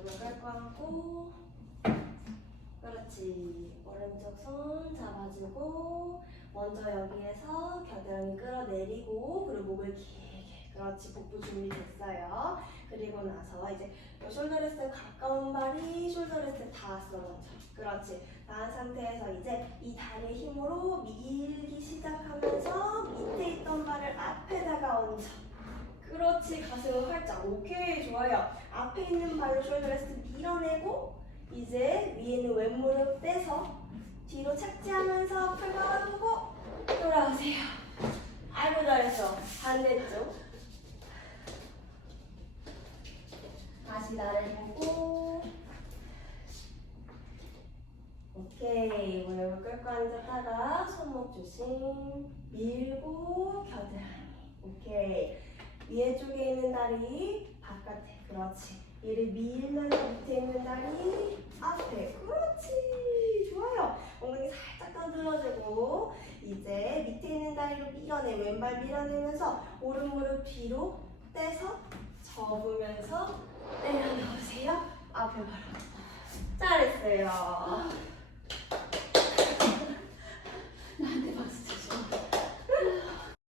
무릎을 깔고 앉고 그렇지. 오른쪽 손 잡아주고 먼저 여기에서 겨드랑이 끌어내리고 그리고 목을 길게 그렇지. 복부 준비됐어요. 그리고 나서 이제 요 숄더레스트 가까운 발이 숄더레스트 닿았어 먼저 그렇지. 닿은 상태에서 이제 이 다리의 힘으로 밀기 시작하면서 밑에 있던 발을 앞에다가 얹어 그렇지 가슴을 활짝 오케이 좋아요. 앞에 있는 발로 숄더레스트 밀어내고 이제 위에 있는 왼무릎 떼서 뒤로 착지하면서 풀 걸어두고 돌아오세요. 아이고 잘했어. 반대쪽. 다시 나를 보고. 오케이 무릎을 꿇고 앉았다가 손목 조심. 밀고 겨드랑이. 오케이 위에 쪽에 있는 다리 바깥에. 그렇지. 얘를 밀면서 밑에 있는 다리 앞에. 그렇지. 좋아요. 엉덩이 살짝 떠들어주고 이제 밑에 있는 다리로 밀어내 왼발 밀어내면서 오른 무릎 뒤로 떼서 접으면서 내려놓으세요. 앞에 바로. 잘했어요